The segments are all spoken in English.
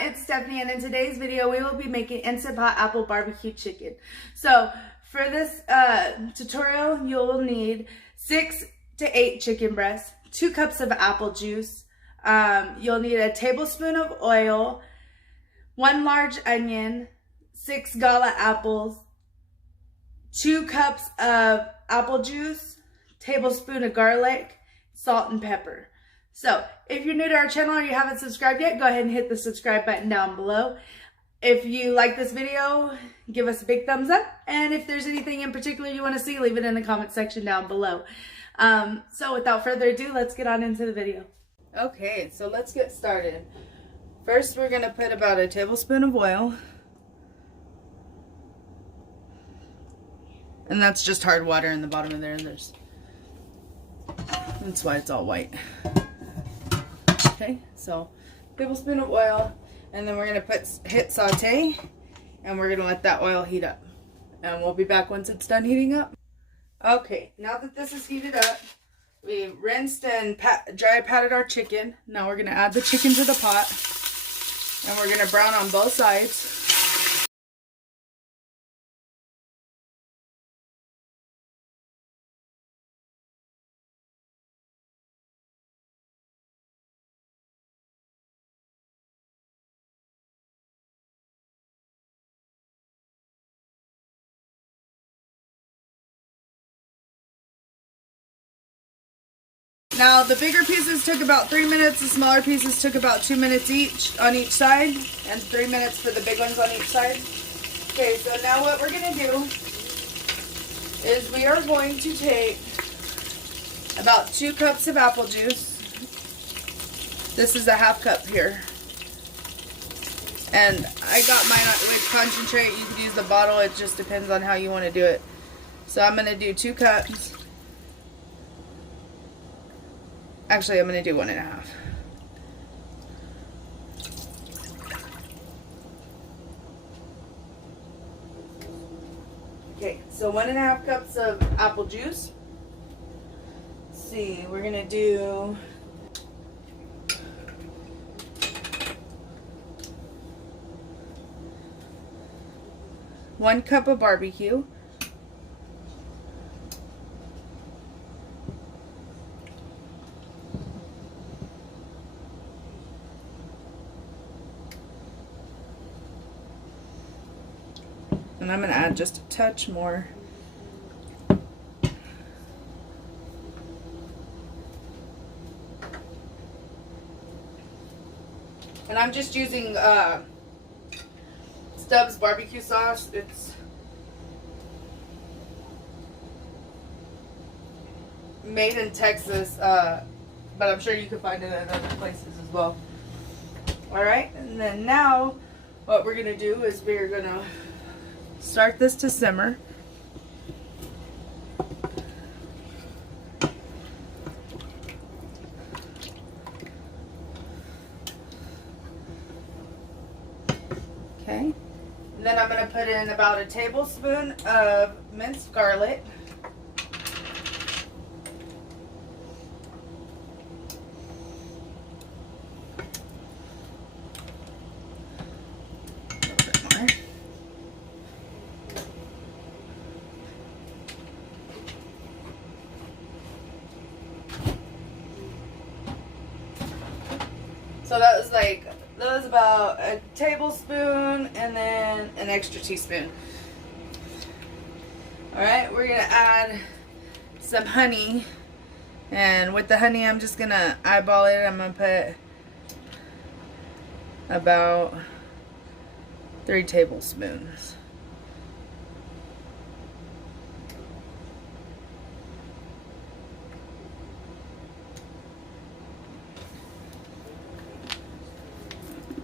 it's Stephanie, and in today's video we will be making Instant Pot Apple Barbecue Chicken. So for this tutorial you'll need 6 to 8 chicken breasts, 2 cups of apple juice, you'll need a tablespoon of oil, 1 large onion, 6 Gala apples, 2 cups of apple juice, tablespoon of garlic, salt and pepper. So if you're new to our channel or you haven't subscribed yet, go ahead and hit the subscribe button down below. If you like this video, give us a big thumbs up. And if there's anything in particular you want to see, leave it in the comment section down below. So without further ado, let's get on into the video. Okay, so let's get started. First, we're going to put about a tablespoon of oil. And that's just hard water in the bottom of there. That's why it's all white. Okay, so tablespoon of oil, and then we're gonna hit saute, and we're gonna let that oil heat up, and we'll be back once it's done heating up. Okay, now that this is heated up, we rinsed and dry patted our chicken. Now we're gonna add the chicken to the pot, and we're gonna brown on both sides. Now the bigger pieces took about 3 minutes, the smaller pieces took about 2 minutes each on each side, and 3 minutes for the big ones on each side. Okay, so now what we're going to do is we are going to take about 2 cups of apple juice. This is a half cup here. And I got mine with concentrate. You could use the bottle, it just depends on how you want to do it. So I'm going to do 2 cups. Actually, I'm going to do 1.5. Okay, so 1.5 cups of apple juice. Let's see, we're going to do one cup of barbecue. And I'm going to add just a touch more. And I'm just using Thbd barbecue sauce. It's made in Texas, but I'm sure you can find it at other places as well. Alright, and then now what we're going to do is we're going to start this to simmer. Okay. And then I'm going to put in about a tablespoon of minced garlic. So that was about a tablespoon and then an extra teaspoon. Alright, we're going to add some honey. And with the honey, I'm just going to eyeball it. I'm going to put about 3 tablespoons.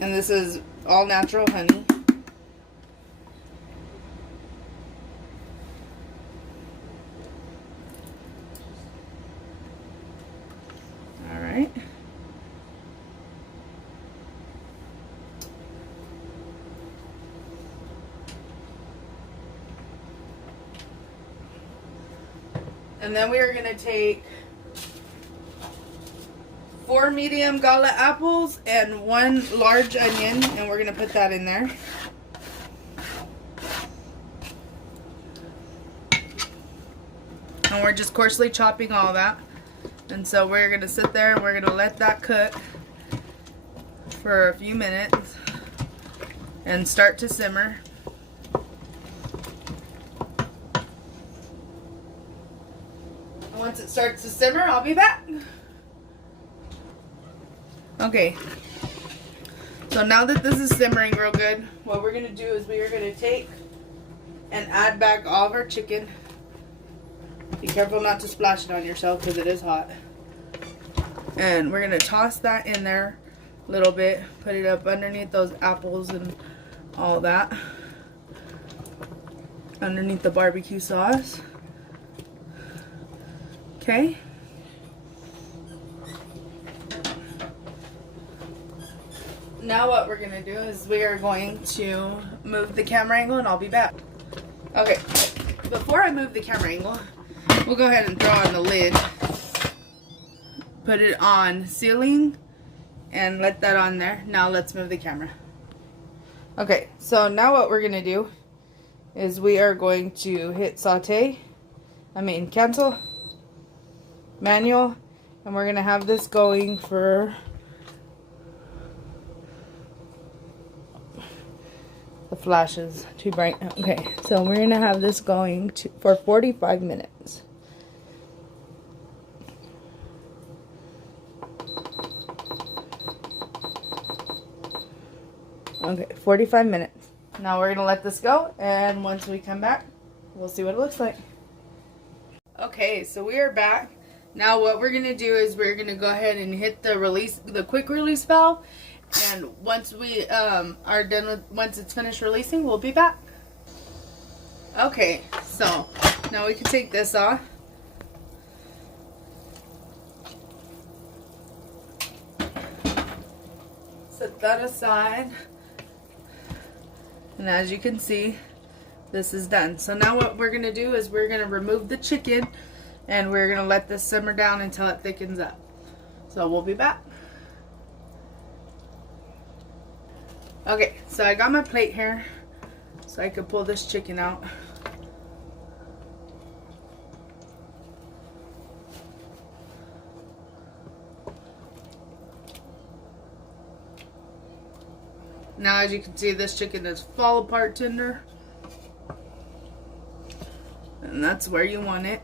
And this is all natural honey. All right. And then we are going to take 4 medium Gala apples and 1 large onion, and we're gonna put that in there. And we're just coarsely chopping all that. And so we're gonna sit there and we're gonna let that cook for a few minutes and start to simmer. And once it starts to simmer, I'll be back. Okay, so now that this is simmering real good, what we're gonna do is we are gonna take and add back all of our chicken. Be careful not to splash it on yourself because it is hot. And we're gonna toss that in there a little bit, put it up underneath those apples and all that, underneath the barbecue sauce. Okay. Now what we're gonna do is we are going to move the camera angle and I'll be back. Okay, before I move the camera angle, we'll go ahead and throw on the lid, put it on sealing, and let that on there. Now let's move the camera. Okay, so now what we're gonna do is we are going to hit cancel, manual, and we're gonna have this going for the flash is too bright. Okay, so we're gonna have this going for 45 minutes. Okay, 45 minutes. Now we're gonna let this go, and once we come back, we'll see what it looks like. Okay, so we are back. Now what we're gonna do is we're gonna go ahead and hit the quick release valve. And once we are done with, once it's finished releasing, we'll be back. Okay, so now we can take this off. Set that aside. And as you can see, this is done. So now what we're gonna do is we're gonna remove the chicken and we're gonna let this simmer down until it thickens up. So we'll be back. Okay, so I got my plate here so I could pull this chicken out. Now as you can see, this chicken is fall apart tender. And that's where you want it.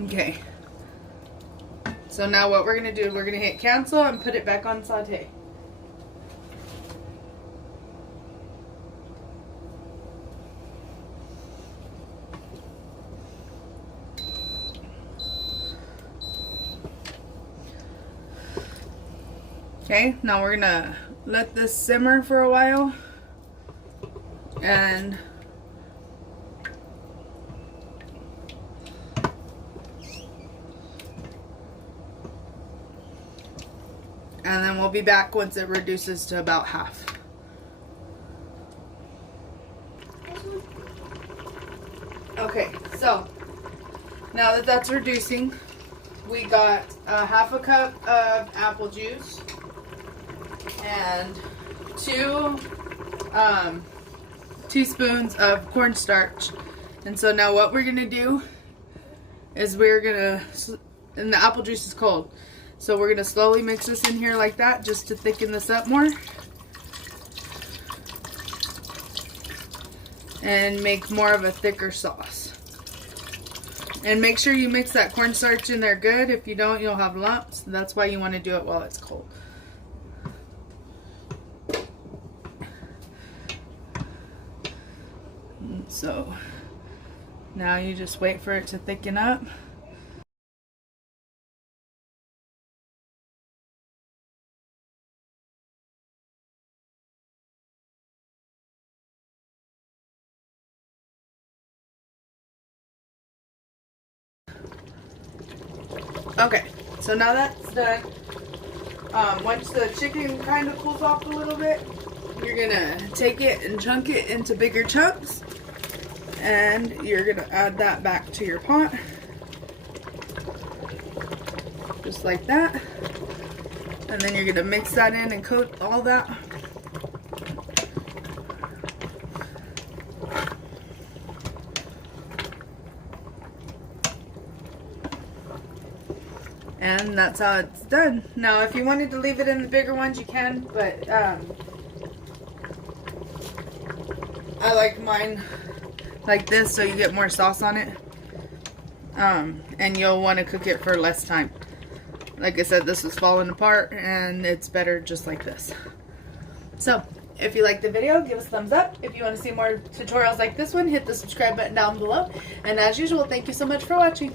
Okay, so now what we're going to do, we're going to hit cancel and put it back on saute. Okay, now we're going to let this simmer for a while and then we'll be back once it reduces to about half. Okay, so now that that's reducing, we got half a cup of apple juice and 2 teaspoons of cornstarch. And so now what we're gonna do is and the apple juice is cold. So we're going to slowly mix this in here like that just to thicken this up more. And make more of a thicker sauce. And make sure you mix that cornstarch in there good. If you don't, you'll have lumps. That's why you want to do it while it's cold. So now you just wait for it to thicken up. Okay, so now that's done. Once the chicken kind of cools off a little bit, you're gonna take it and chunk it into bigger chunks, and you're gonna add that back to your pot, just like that. And then you're gonna mix that in and coat all that. And that's how it's done. Now, if you wanted to leave it in the bigger ones, you can, but I like mine like this so you get more sauce on it. And you'll want to cook it for less time. Like I said, this is falling apart and it's better just like this. So, if you liked the video, give us a thumbs up. If you want to see more tutorials like this one, hit the subscribe button down below. And as usual, thank you so much for watching.